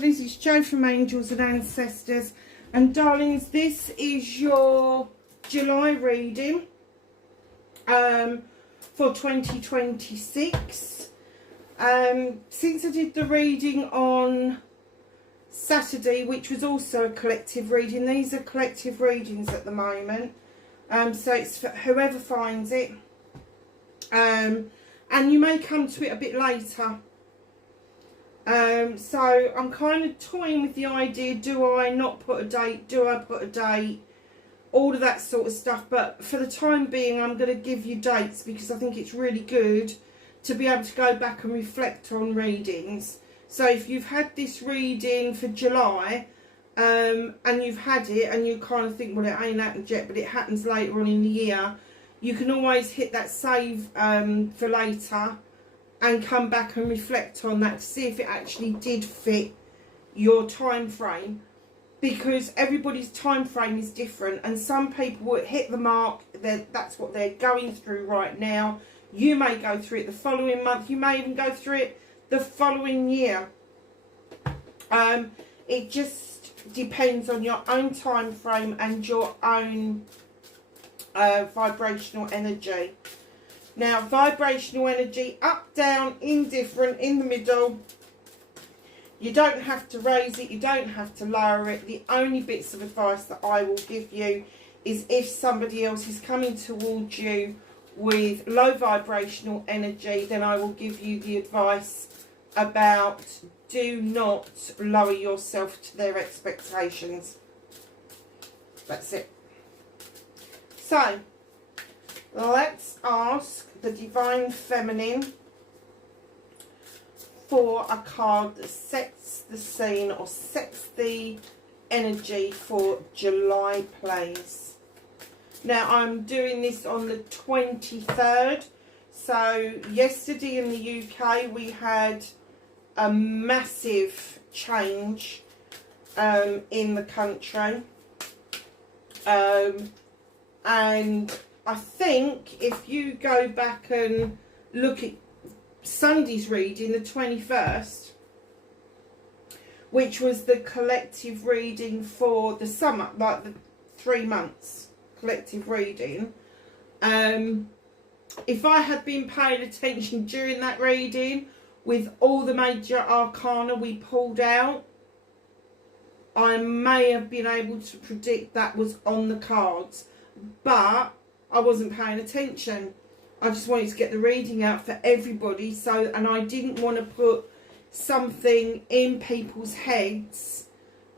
lovelies, it's Jo from Angels and Ancestors, and darlings, this is your July reading for 2026. Since I did the reading on Saturday, which was also a collective reading, these are collective readings at the moment, so it's for whoever finds it, and you may come to it a bit later. So I'm kind of toying with the idea, do I not put a date, do I put a date, all of that sort of stuff, but for the time being I'm going to give you dates because I think it's really good to be able to go back and reflect on readings. So if you've had this reading for July and you've had it and you kind of think, well, it ain't happened yet, but it happens later on in the year, you can always hit that save for later and come back and reflect on that to see if it actually did fit your time frame, because everybody's time frame is different, and some people will hit the mark, that's what they're going through right now. You may go through it the following month, you may even go through it the following year. It just depends on your own time frame and your own vibrational energy. Now, vibrational energy, up, down, indifferent, in the middle. You don't have to raise it, you don't have to lower it. The only bits of advice that I will give you is if somebody else is coming towards you with low vibrational energy, then I will give you the advice about do not lower yourself to their expectations. That's it. So, let's ask the Divine Feminine for a card that sets the scene or sets the energy for July, please. Now, I'm doing this on the 23rd. So, yesterday in the UK, we had a massive change in the country. And I think if you go back and look at Sunday's reading, the 21st, which was the collective reading for the summer, like the 3 months collective reading, if I had been paying attention during that reading with all the major arcana we pulled out, I may have been able to predict that was on the cards, but I wasn't paying attention. I just wanted to get the reading out for everybody, and I didn't want to put something in people's heads.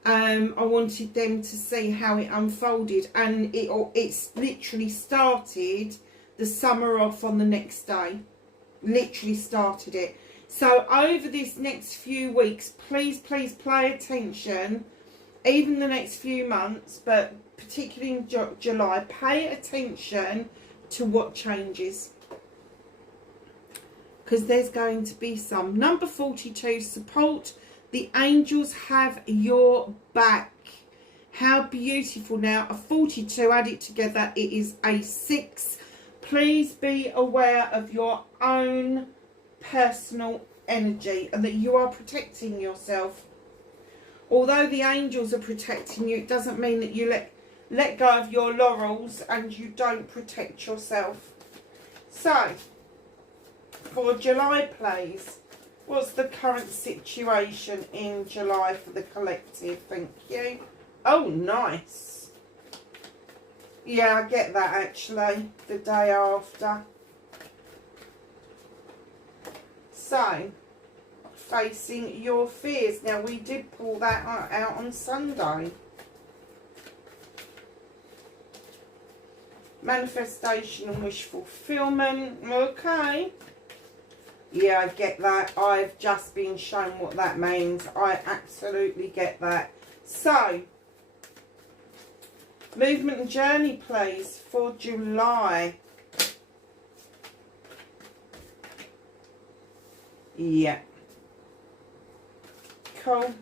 I wanted them to see how it unfolded, and it's literally started the summer off on the next day. Literally started it. So over this next few weeks, please pay attention, even the next few months, but particularly in July, pay attention to what changes, because there's going to be some. Number 42, support. The angels have your back. How beautiful. Now, a 42, add it together, it is a 6. Please be aware of your own personal energy and that you are protecting yourself. Although the angels are protecting you, it doesn't mean that you let go of your laurels and you don't protect yourself. So, for July, please, what's the current situation in July for the collective? Thank you. Oh, nice. Yeah, I get that actually, the day after. So, facing your fears. Now, we did pull that out on Sunday. Manifestation and wish fulfillment. Okay. Yeah, I get that. I've just been shown what that means. I absolutely get that. So, movement and journey, please, for July. Yeah. Cool.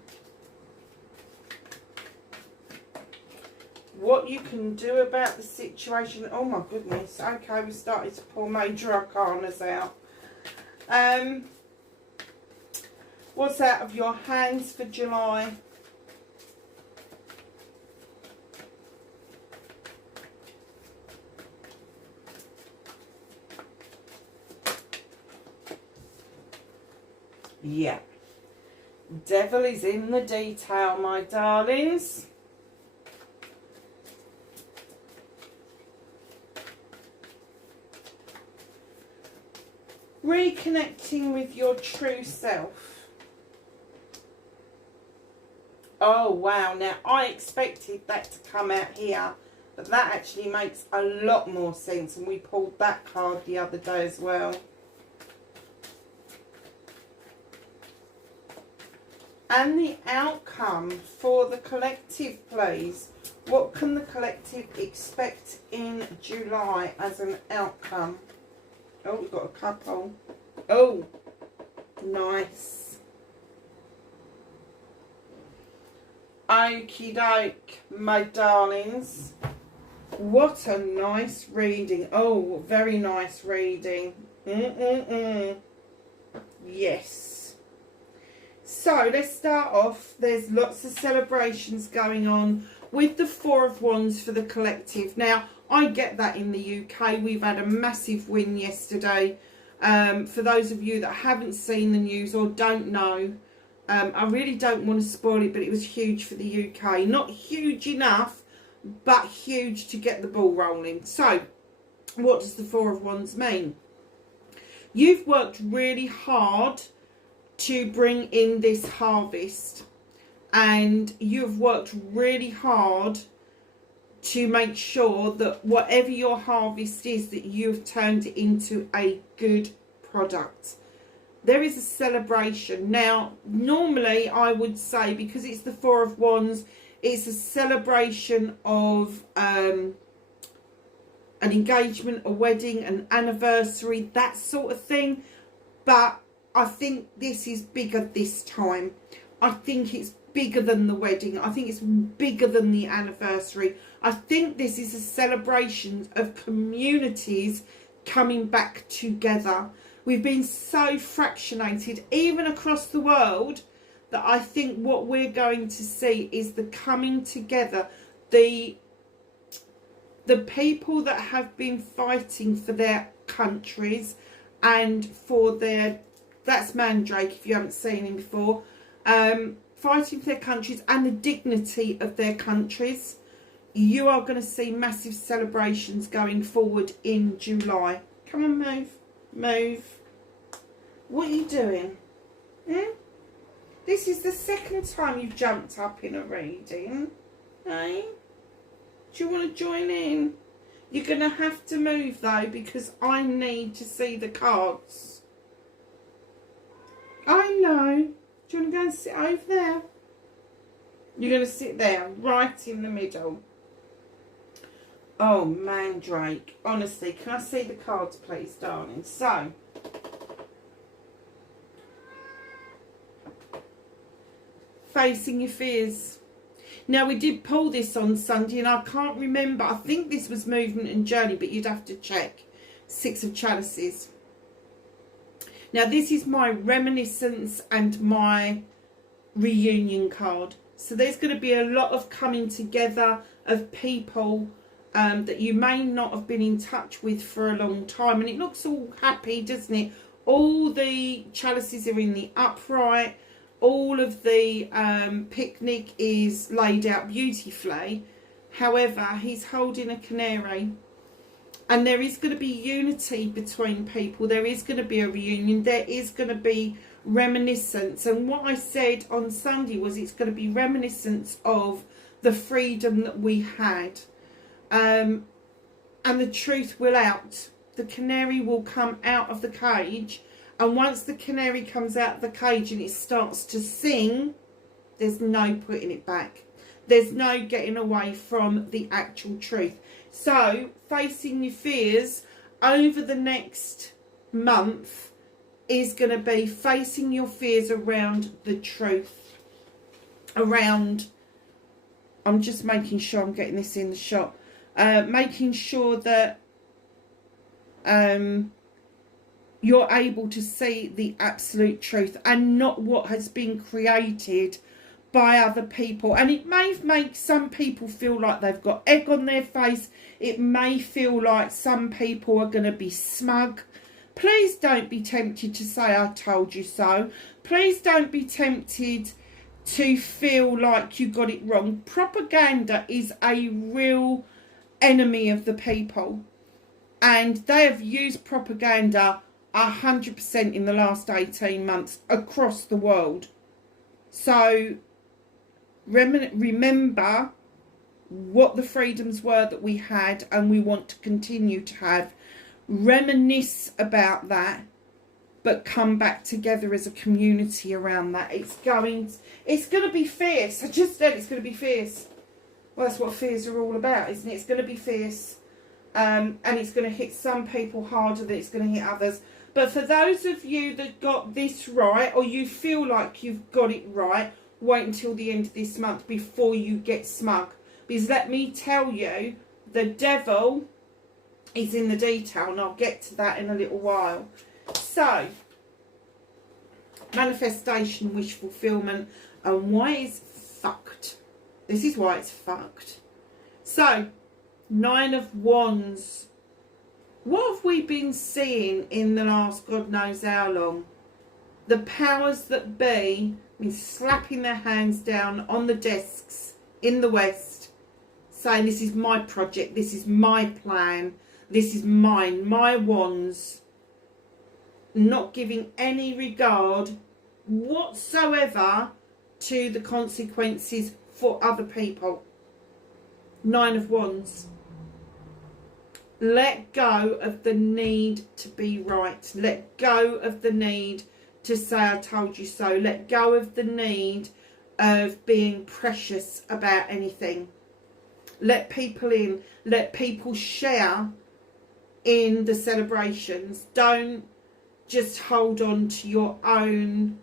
What you can do about the situation. Oh my goodness. Okay, we started to pull major arcanas out. What's out of your hands for July? Yeah. Devil is in the detail, my darlings. Reconnecting with your true self. Oh, wow. Now, I expected that to come out here, but that actually makes a lot more sense. And we pulled that card the other day as well. And the outcome for the collective, please. What can the collective expect in July as an outcome? Oh, we've got a couple. Oh, nice. Okie doke, my darlings. What a nice reading. Oh, very nice reading. Yes. So, let's start off. There's lots of celebrations going on with the Four of Wands for the collective. Now, I get that in the UK. We've had a massive win yesterday. For those of you that haven't seen the news or don't know, I really don't want to spoil it, but it was huge for the UK. Not huge enough, but huge to get the ball rolling. So, what does the Four of Wands mean? You've worked really hard to bring in this harvest, and you've worked really hard to make sure that whatever your harvest is, that you've turned it into a good product. There is a celebration. Now, normally I would say, because it's the Four of Wands, it's a celebration of an engagement, a wedding, an anniversary, that sort of thing. But I think this is bigger this time. I think it's bigger than the wedding. I think it's bigger than the anniversary. I think this is a celebration of communities coming back together. We've been so fractionated, even across the world, that I think what we're going to see is the coming together. The people that have been fighting for their countries and for their, that's Mandrake if you haven't seen him before, fighting for their countries and the dignity of their countries. You are going to see massive celebrations going forward in July. Come on, move. Move. What are you doing? This is the second time you've jumped up in a reading. Hey? Do you want to join in? You're going to have to move, though, because I need to see the cards. I know. Do you want to go and sit over there? You're going to sit there, right in the middle. Oh, Mandrake. Honestly, can I see the cards, please, darling? So, facing your fears. Now, we did pull this on Sunday, and I can't remember. I think this was Movement and Journey, but you'd have to check. Six of Chalices. Now, this is my reminiscence and my reunion card. So there's going to be a lot of coming together of people that you may not have been in touch with for a long time. And it looks all happy, doesn't it? All the chalices are in the upright. All of the picnic is laid out beautifully. However, he's holding a canary. And there is going to be unity between people. There is going to be a reunion. There is going to be reminiscence. And what I said on Sunday was it's going to be reminiscence of the freedom that we had. And the truth will out. The canary will come out of the cage. And once the canary comes out of the cage and it starts to sing, there's no putting it back. There's no getting away from the actual truth. So, facing your fears over the next month is going to be facing your fears around the truth. Around, I'm just making sure I'm getting this in the shot. Making sure that you're able to see the absolute truth and not what has been created by other people. And it may make some people feel like they've got egg on their face. It may feel like some people are going to be smug. Please don't be tempted to say I told you so. Please don't be tempted to feel like you got it wrong. Propaganda is a real enemy of the people, and they have used propaganda 100% in the last 18 months across the world. So remember what the freedoms were that we had and we want to continue to have. Reminisce about that, but come back together as a community around that. It's going to be fierce. I just said it's going to be fierce. Well, that's what fears are all about, isn't it? It's going to be fierce, and it's going to hit some people harder than it's going to hit others. But for those of you that got this right, or you feel like you've got it right, wait until the end of this month before you get smug. Because let me tell you, the devil is in the detail, and I'll get to that in a little while. So, manifestation, wish fulfillment, and why it's fucked. This is why it's fucked. So, 9 of Wands. What have we been seeing in the last God knows how long? The powers that be been slapping their hands down on the desks in the West, saying this is my project, this is my plan, this is mine, my wands, not giving any regard whatsoever to the consequences for other people. 9 of Wands. Let go of the need to be right. Let go of the need to say I told you so. Let go of the need of being precious about anything. Let people in. Let people share in the celebrations. Don't just hold on to your own...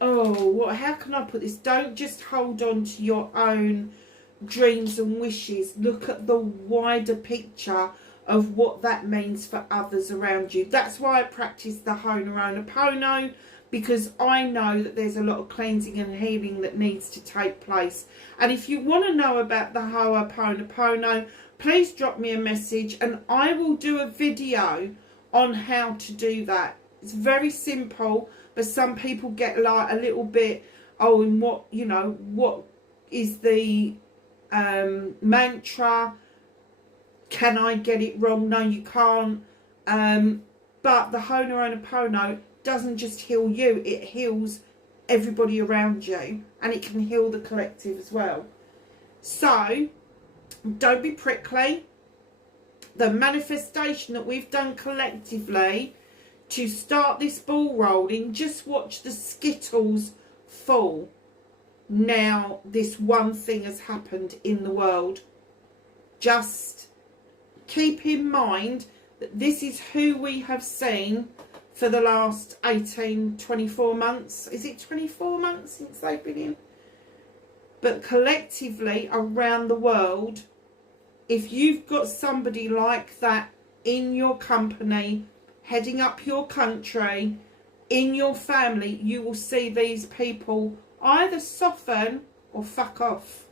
how can I put this? Don't just hold on to your own dreams and wishes. Look at the wider picture of what that means for others around you. That's why I practice the Ho'oponopono, because I know that there's a lot of cleansing and healing that needs to take place. And if you want to know about the Ho'oponopono, please drop me a message and I will do a video on how to do that. It's very simple, but some people get like a little bit, and what, you know, what is the mantra? Can I get it wrong? No, you can't. But the Ho'oponopono doesn't just heal you, it heals everybody around you, and it can heal the collective as well. So don't be prickly. The manifestation that we've done collectively to start this ball rolling, just watch the skittles fall. Now this one thing has happened in the world. Just keep in mind that this is who we have seen for the last 24 months. Is it 24 months since they've been in? But collectively around the world, if you've got somebody like that in your company, heading up your country, in your family, you will see these people either soften or fuck off.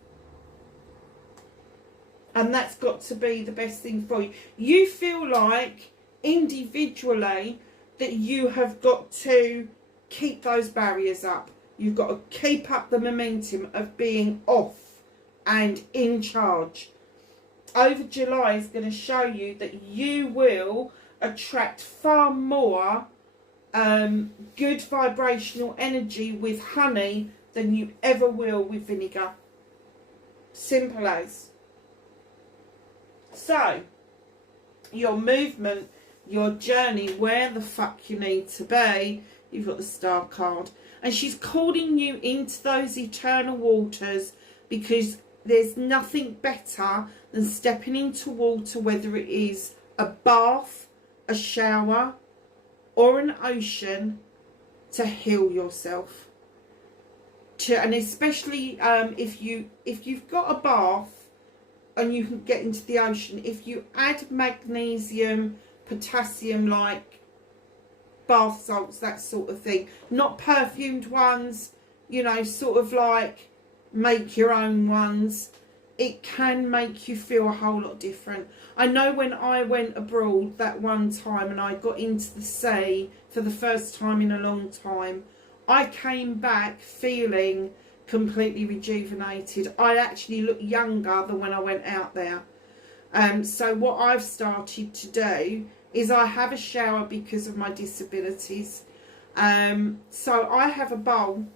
And that's got to be the best thing for you. You feel like individually that you have got to keep those barriers up. You've got to keep up the momentum of being off and in charge. Over July is going to show you that you will attract far more good vibrational energy with honey than you ever will with vinegar. Simple as. So, your movement, your journey, where the fuck you need to be, you've got the Star card. And she's calling you into those eternal waters, because there's nothing better than stepping into water, whether it is a bath, a shower, or an ocean, to heal yourself. And especially if you've got a bath and you can get into the ocean, if you add magnesium potassium, like bath salts, that sort of thing. Not perfumed ones, you know, sort of like make your own ones. It can make you feel a whole lot different. I know when I went abroad that one time and I got into the sea for the first time in a long time, I came back feeling completely rejuvenated. I actually look younger than when I went out there. So what I've started to do is I have a shower because of my disabilities. So I have a bowl,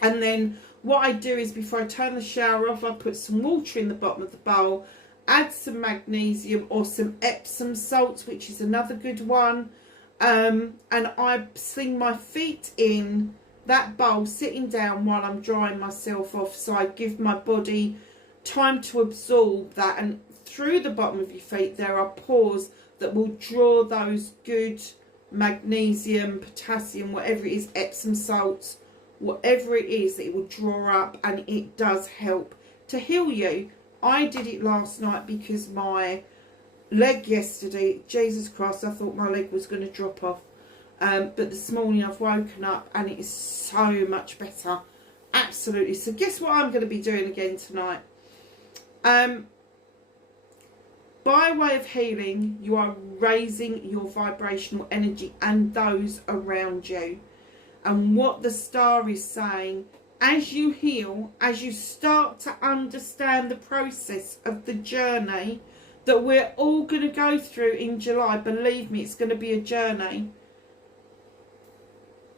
and then what I do is before I turn the shower off, I put some water in the bottom of the bowl, add some magnesium or some Epsom salts, which is another good one, and I sling my feet in that bowl sitting down while I'm drying myself off, so I give my body time to absorb that, and through the bottom of your feet there are pores that will draw those good magnesium, potassium, whatever it is, Epsom salts, whatever it is, it will draw up, and it does help to heal you. I did it last night because my leg yesterday, Jesus Christ, I thought my leg was going to drop off. But this morning I've woken up and it is so much better. Absolutely. So guess what I'm going to be doing again tonight? By way of healing, you are raising your vibrational energy and those around you. And what the star is saying, as you heal, as you start to understand the process of the journey that we're all going to go through in July, believe me, it's going to be a journey.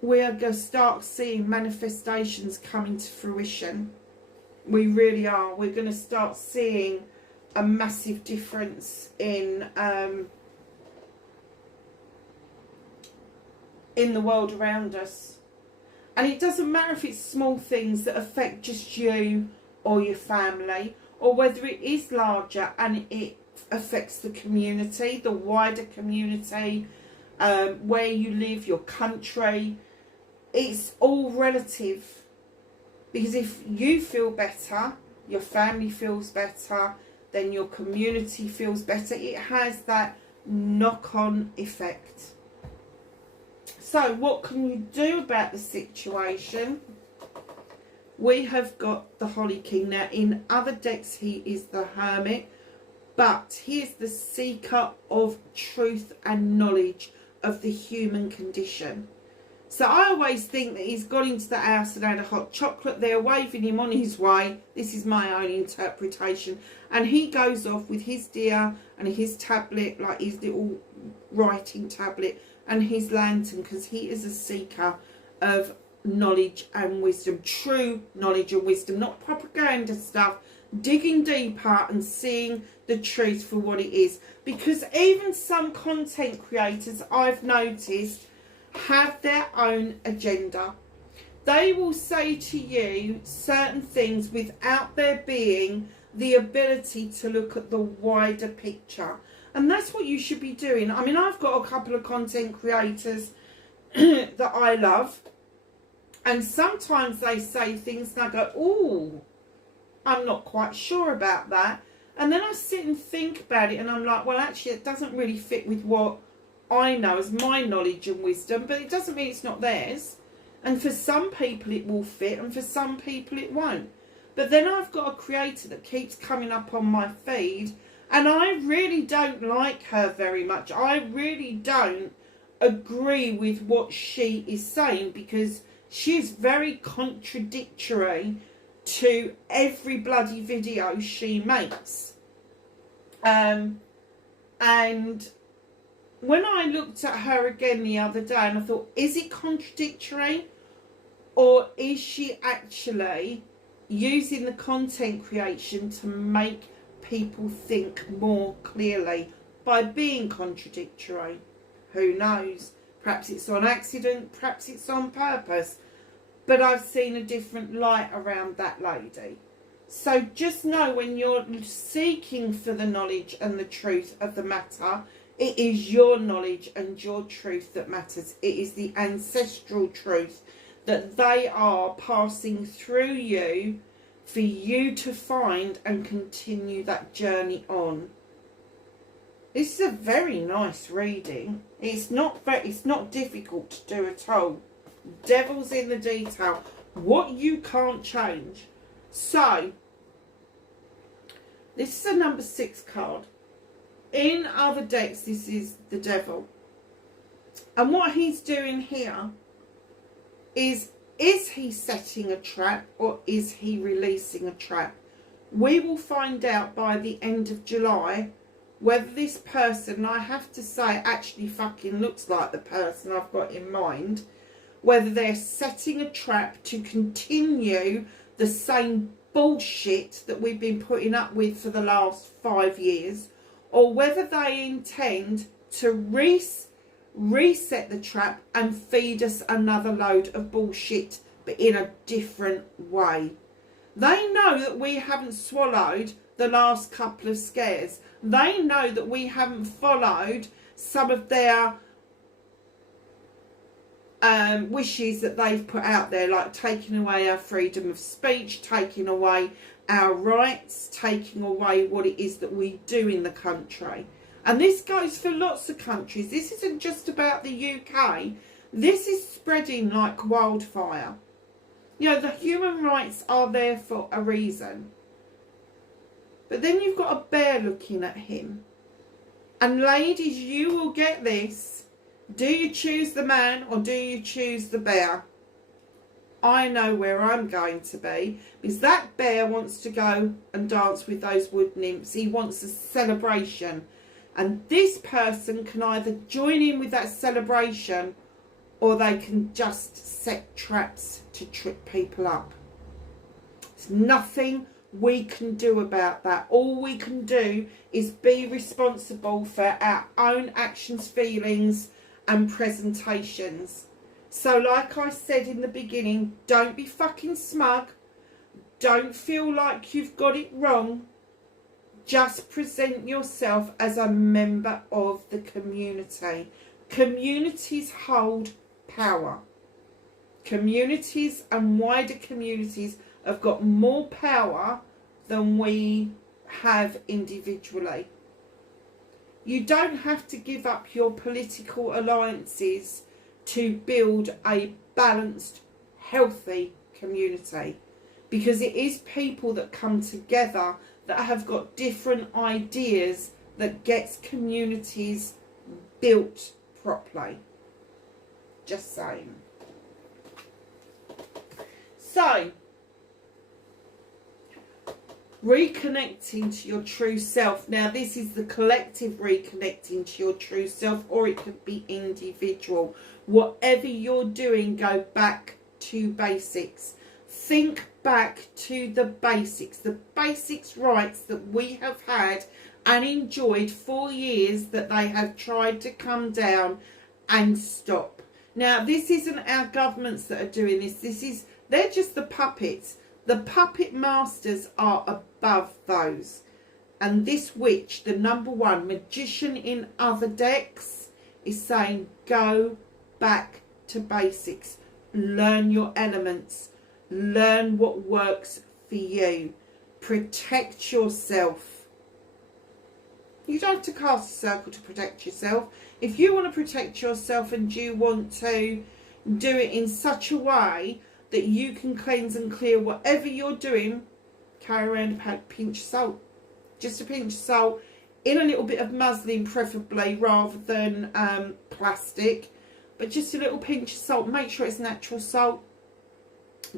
We are going to start seeing manifestations coming to fruition. We really are. We're going to start seeing a massive difference in the world around us. And it doesn't matter if it's small things that affect just you or your family, or whether it is larger and it affects the community, the wider community, where you live, your country. It's all relative. Because if you feel better, your family feels better, then your community feels better. It has that knock-on effect. So what can you do about the situation? We have got the Holly King. Now in other decks he is the Hermit, but he is the seeker of truth and knowledge of the human condition. So I always think that he's gone into the house and had a hot chocolate there, waving him on his way. This is my own interpretation. And he goes off with his deer and his tablet, like his little writing tablet, and his lantern, because he is a seeker of knowledge and wisdom. True knowledge and wisdom, not propaganda stuff. Digging deeper and seeing the truth for what it is. Because even some content creators, I've noticed, have their own agenda. They will say to you certain things without there being the ability to look at the wider picture. And that's what you should be doing. I mean, I've got a couple of content creators that I love. And sometimes they say things and I go, oh, I'm not quite sure about that. And then I sit and think about it and I'm like, well, actually, it doesn't really fit with what I know as my knowledge and wisdom. But it doesn't mean it's not theirs. And for some people it will fit and for some people it won't. But then I've got a creator that keeps coming up on my feed. And I really don't like her very much. I really don't agree with what she is saying because she is very contradictory to every bloody video she makes. And when I looked at her again the other day and I thought, is it contradictory? Or is she actually using the content creation to make people think more clearly by being contradictory? Who knows? Perhaps it's on accident, perhaps it's on purpose. But I've seen a different light around that lady. So just know when you're seeking for the knowledge and the truth of the matter, it is your knowledge and your truth that matters. It is the ancestral truth that they are passing through you for you to find and continue that journey on. This is a very nice reading. It's not difficult to do at all. Devil's in the detail. What you can't change. So, this is a number 6 card. In other decks, this is the devil. And what he's doing here is he setting a trap or is he releasing a trap? We will find out by the end of July whether this person, I have to say, actually fucking looks like the person I've got in mind, whether they're setting a trap to continue the same bullshit that we've been putting up with for the last 5 years, or whether they intend to reset the trap and feed us another load of bullshit, but in a different way. They know that we haven't swallowed the last couple of scares. They know that we haven't followed some of their wishes that they've put out there, like taking away our freedom of speech, taking away our rights, taking away what it is that we do in the country. And this goes for lots of countries. This isn't just about the UK. This is spreading like wildfire. You know, the human rights are there for a reason. But then you've got a bear looking at him. And ladies, you will get this. Do you choose the man or do you choose the bear? I know where I'm going to be, because that bear wants to go and dance with those wood nymphs. He wants a celebration. And this person can either join in with that celebration or they can just set traps to trip people up. There's nothing we can do about that. All we can do is be responsible for our own actions, feelings and presentations. So like I said in the beginning, don't be fucking smug. Don't feel like you've got it wrong. Just present yourself as a member of the community. Communities hold power. Communities and wider communities have got more power than we have individually. You don't have to give up your political alliances to build a balanced, healthy community, because it is people that come together that have got different ideas that gets communities built properly. Just saying. So, reconnecting to your true self. Now, this is the collective reconnecting to your true self, or it could be individual. Whatever you're doing, go back to basics. Think back to the basics rights that we have had and enjoyed for years, that they have tried to come down and stop. Now, this isn't our governments that are doing this. They're just the puppets. The puppet masters are above those. And this witch, the number 1 magician in other decks, is saying go back to basics. Learn your elements. Learn what works for you. Protect yourself. You don't have to cast a circle to protect yourself. If you want to protect yourself and you want to do it in such a way that you can cleanse and clear whatever you're doing, carry around a pinch of salt. Just a pinch of salt in a little bit of muslin, preferably, rather than plastic. But just a little pinch of salt. Make sure it's natural salt.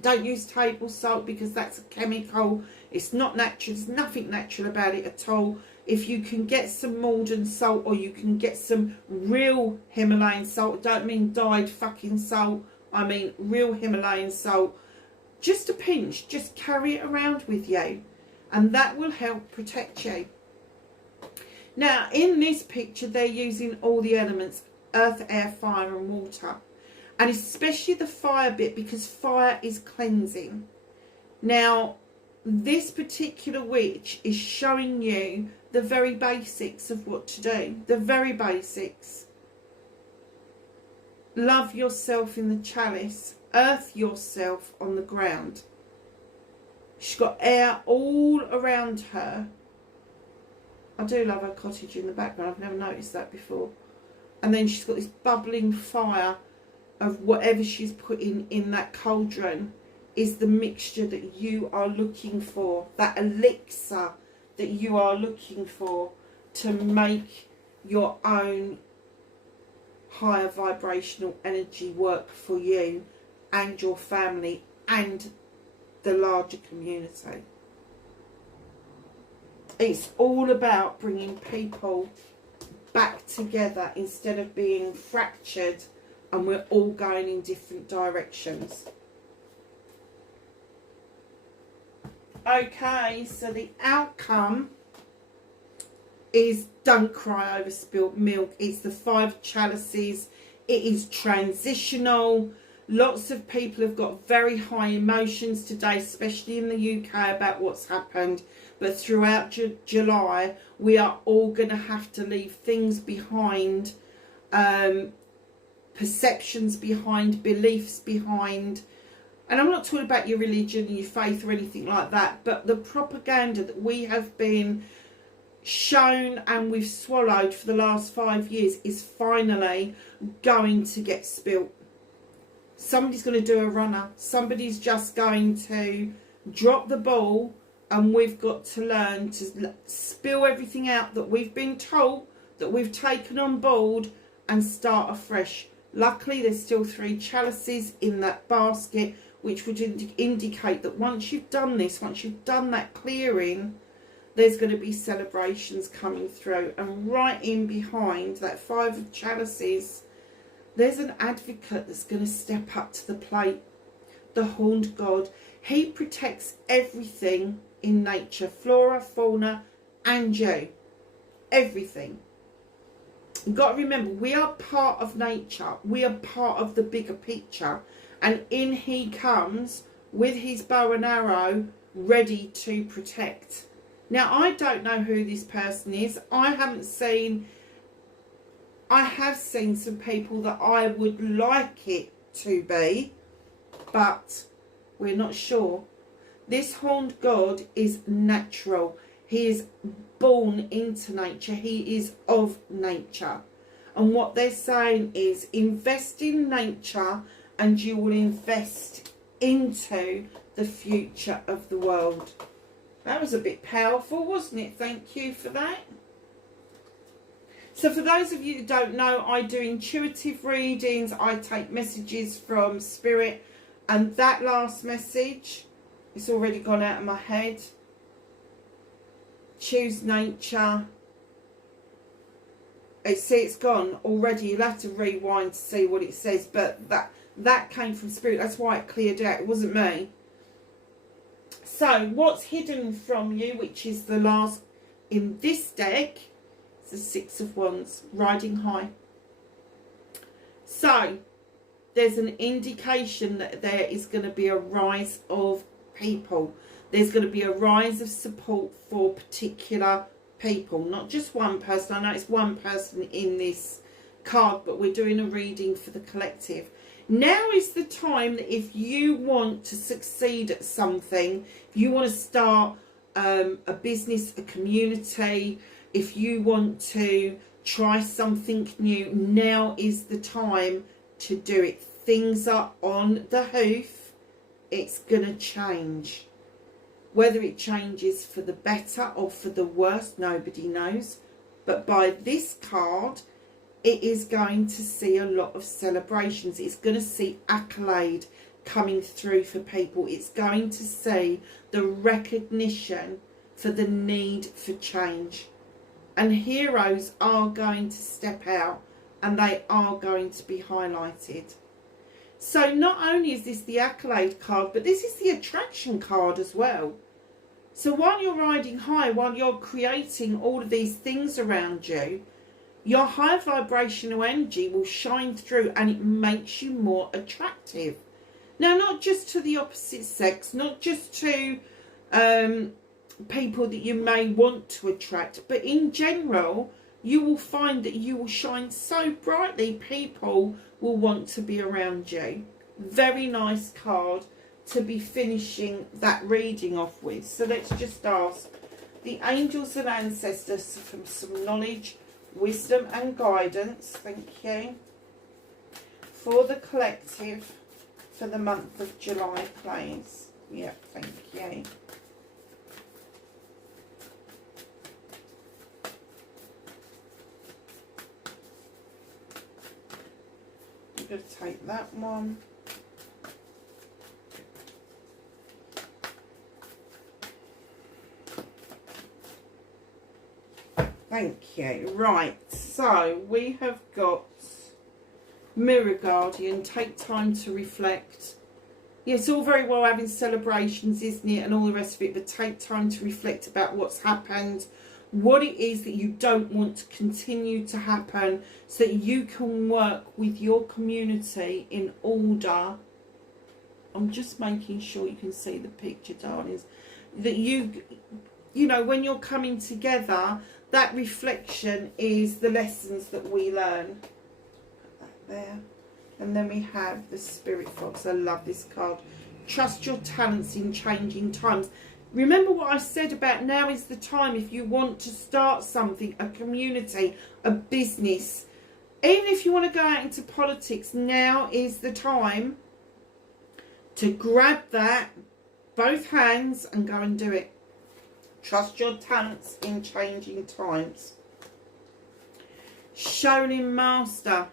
Don't use table salt, because that's a chemical. It's not natural. There's nothing natural about it at all. If you can get some Maldon salt, or you can get some real Himalayan salt, I don't mean dyed fucking salt, I mean real Himalayan salt, just a pinch, just carry it around with you, and that will help protect you. Now, in this picture, they're using all the elements: earth, air, fire and water. And especially the fire bit, because fire is cleansing. Now, this particular witch is showing you the very basics of what to do. The very basics. Love yourself in the chalice. Earth yourself on the ground. She's got air all around her. I do love her cottage in the background. I've never noticed that before. And then she's got this bubbling fire of whatever she's putting in that cauldron is the mixture that you are looking for, that elixir that you are looking for to make your own higher vibrational energy work for you and your family and the larger community. It's all about bringing people back together instead of being fractured and we're all going in different directions. Okay, so the outcome is don't cry over spilt milk. It's the 5 chalices. It is transitional. Lots of people have got very high emotions today, especially in the UK, about what's happened. But throughout July, we are all going to have to leave things behind, perceptions behind, beliefs behind. And I'm not talking about your religion, your faith or anything like that, but the propaganda that we have been shown and we've swallowed for the last 5 years is finally going to get spilt. Somebody's going to do a runner. Somebody's just going to drop the ball, and we've got to learn to spill everything out that we've been taught, that we've taken on board, and start afresh. Luckily, there's still 3 chalices in that basket, which would indicate that once you've done this, once you've done that clearing, there's going to be celebrations coming through. And right in behind that 5 of chalices, there's an advocate that's going to step up to the plate. The horned god. He protects everything in nature. Flora, fauna, and you. Everything. You've got to remember, we are part of nature. We are part of the bigger picture. And in he comes with his bow and arrow, ready to protect. Now, I don't know who this person is. I have seen some people that I would like it to be, but we're not sure. This horned god is natural. He is born into nature. He is of nature. And what they're saying is invest in nature and you will invest into the future of the world. That was a bit powerful, wasn't it? Thank you for that. So for those of you that don't know, I do intuitive readings. I take messages from spirit. And that last message, it's already gone out of my head. Choose nature. See, it's gone already. You'll have to rewind to see what it says. But that came from spirit. That's why it cleared out. It wasn't me. So what's hidden from you, which is the last in this deck, is the 6 of Wands, riding high. So there's an indication that there is going to be a rise of people. There's going to be a rise of support for particular people, not just one person. I know it's one person in this card, but we're doing a reading for the collective. Now is the time that if you want to succeed at something, if you want to start a business, a community, if you want to try something new, now is the time to do it. Things are on the hoof. It's going to change. Whether it changes for the better or for the worse, nobody knows. But by this card, it is going to see a lot of celebrations. It's going to see accolade coming through for people. It's going to see the recognition for the need for change. And heroes are going to step out and they are going to be highlighted. So not only is this the accolade card, but this is the attraction card as well. So while you're riding high, while you're creating all of these things around you, your high vibrational energy will shine through and it makes you more attractive. Now, not just to the opposite sex, not just to people that you may want to attract, but in general, you will find that you will shine so brightly, people will want to be around you. Very nice card to be finishing that reading off with. So let's just ask the angels and ancestors for some knowledge, wisdom and guidance. Thank you. For the collective for the month of July, please. Yeah, thank you. I'm going to take that one. Thank you. Right, so we have got Mirror Guardian, take time to reflect. Yeah, it's all very well having celebrations, isn't it, and all the rest of it, but take time to reflect about what's happened, what it is that you don't want to continue to happen, so that you can work with your community in order. I'm just making sure you can see the picture, darlings. That you know, when you're coming together, that reflection is the lessons that we learn. Put that there. And then we have the Spirit Fox. I love this card. Trust your talents in changing times. Remember what I said about now is the time if you want to start something, a community, a business. Even if you want to go out into politics, now is the time to grab that, both hands, and go and do it. Trust your talents in changing times. Shaolin Master.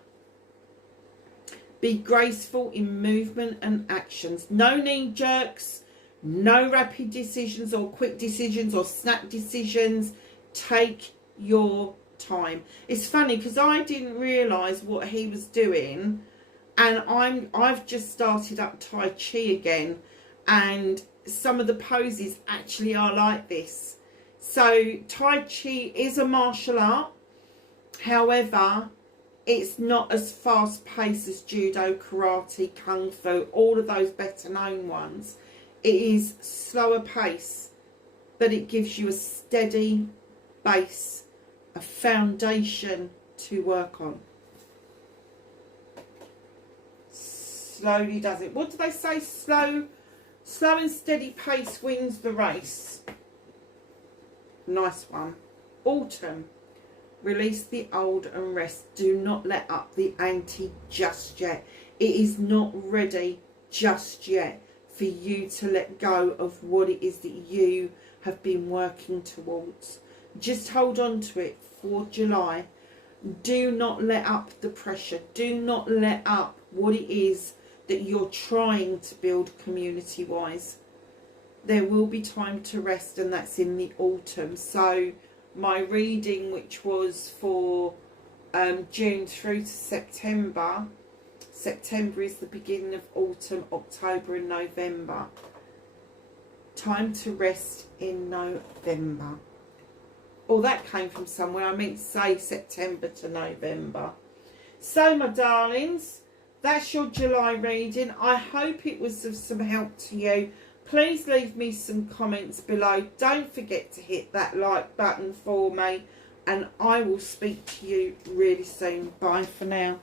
Be graceful in movement and actions. No knee jerks. No rapid decisions or quick decisions or snap decisions. Take your time. It's funny because I didn't realise what he was doing, and I've just started up Tai Chi again, and some of the poses actually are like this. So Tai Chi is a martial art, however it's not as fast paced as judo, karate, kung fu, all of those better known ones. It is slower pace, but it gives you a steady base, a foundation to work on. Slowly does it. What do they say? Slow and steady pace wins the race. Nice one. Autumn. Release the old and rest. Do not let up the ante just yet. It is not ready just yet for you to let go of what it is that you have been working towards. Just hold on to it for July. Do not let up the pressure. Do not let up what it is that you're trying to build community-wise. There will be time to rest, and that's in the autumn. So my reading, which was for June through to September. September is the beginning of autumn, October and November. Time to rest in November. Oh, that came from somewhere. I meant to say September to November. So, my darlings, that's your July reading. I hope it was of some help to you. Please leave me some comments below. Don't forget to hit that like button for me. And I will speak to you really soon. Bye for now.